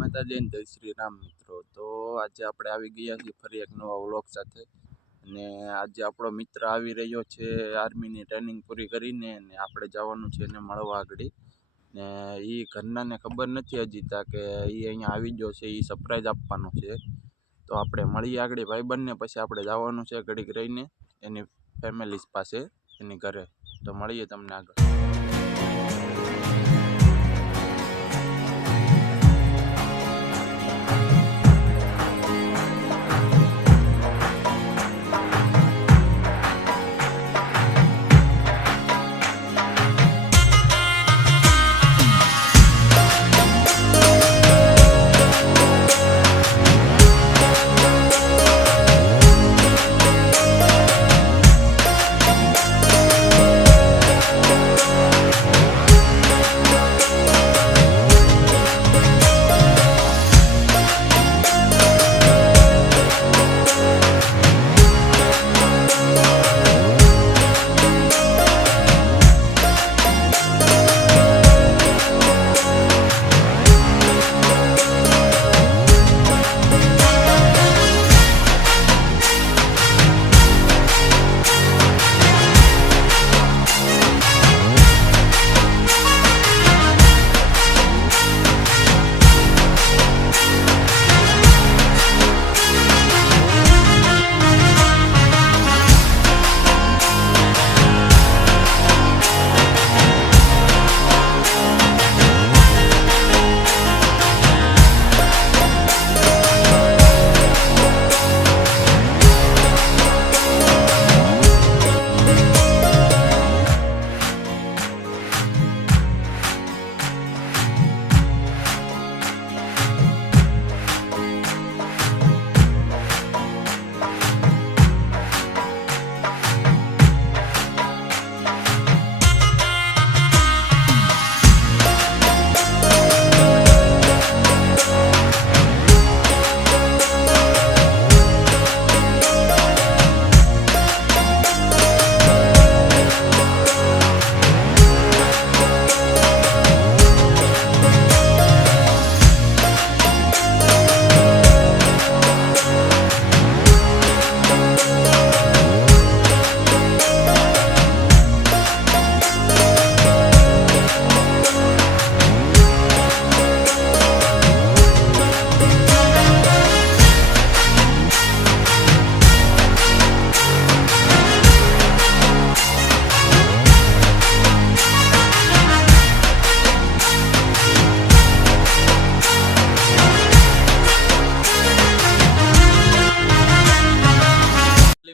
માતાજી જય શ્રી રામ મિત્રો। તો આજે આપણે આવી ગયા છીએ ફરી એક નવા વ્લોગ સાથે। અને આજે આપણો મિત્ર આવી રહ્યો છે આર્મીની ટ્રેનિંગ પૂરી કરીને, ને આપણે જવાનું છે એને મળવા આગળ। ને એ ઘરનાને ખબર નથી હજી તા કે એ અહીંયા આવી ગયો છે, એ સરપ્રાઈઝ આપવાનો છે। તો આપણે મળીએ આગળ ભાઈબંધને, પછી આપણે જવાનું છે ઘડીક રહીને એની ફેમિલી પાસે, એની ઘરે। તો મળીએ તમને આગળ।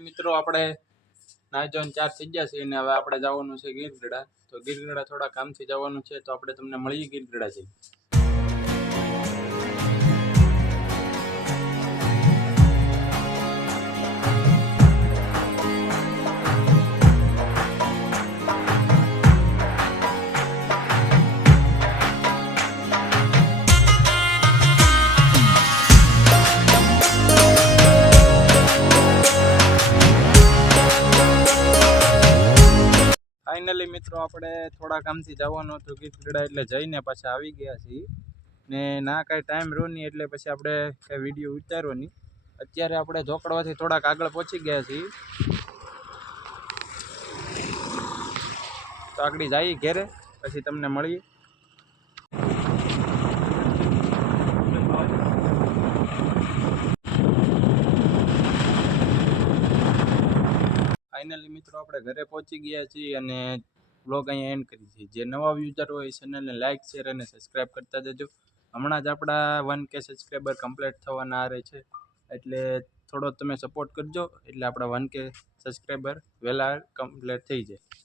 મિત્રો આપણે નાઈ ધોઈને ચાર થઈ ગયા છે અને હવે આપણે જવાનું છે ગીરગઢડા। તો ગીરગઢડા થોડા કામથી જવાનું છે, તો આપણે તમને મળીએ ગીરગઢડા જઈ। ફાઇનલી મિત્રો આપણે થોડા કામથી જવાનું હતું ગીરગઢડા, એટલે જઈને પાછા આવી ગયા છીએ ને ના કાંઈ ટાઈમ રહ્યો નહીં, એટલે પછી આપણે કાંઈ વિડીયો ઉતાર્યો નહીં। અત્યારે આપણે ઝોકડવાથી થોડાક આગળ પહોંચી ગયા છીએ, તો આગળ જઈએ ઘેરે, પછી તમને મળીએ। ફાઇનલી મિત્રો આપણે ઘરે પહોંચી ગયા છીએ અને બ્લોગ અહીંયા એન્ડ કરી છીએ। જે નવા યુઝર હોય એ ચેનલને લાઇક શેર અને સબસ્ક્રાઈબ કરતા જજો। હમણાં જ આપણા 1K સબસ્ક્રાઈબર કમ્પ્લીટ થવાના આ રહે છે, એટલે થોડો તમે સપોર્ટ કરજો, એટલે આપણા 1K સબસ્ક્રાઈબર વહેલા કમ્પ્લીટ થઈ જાય।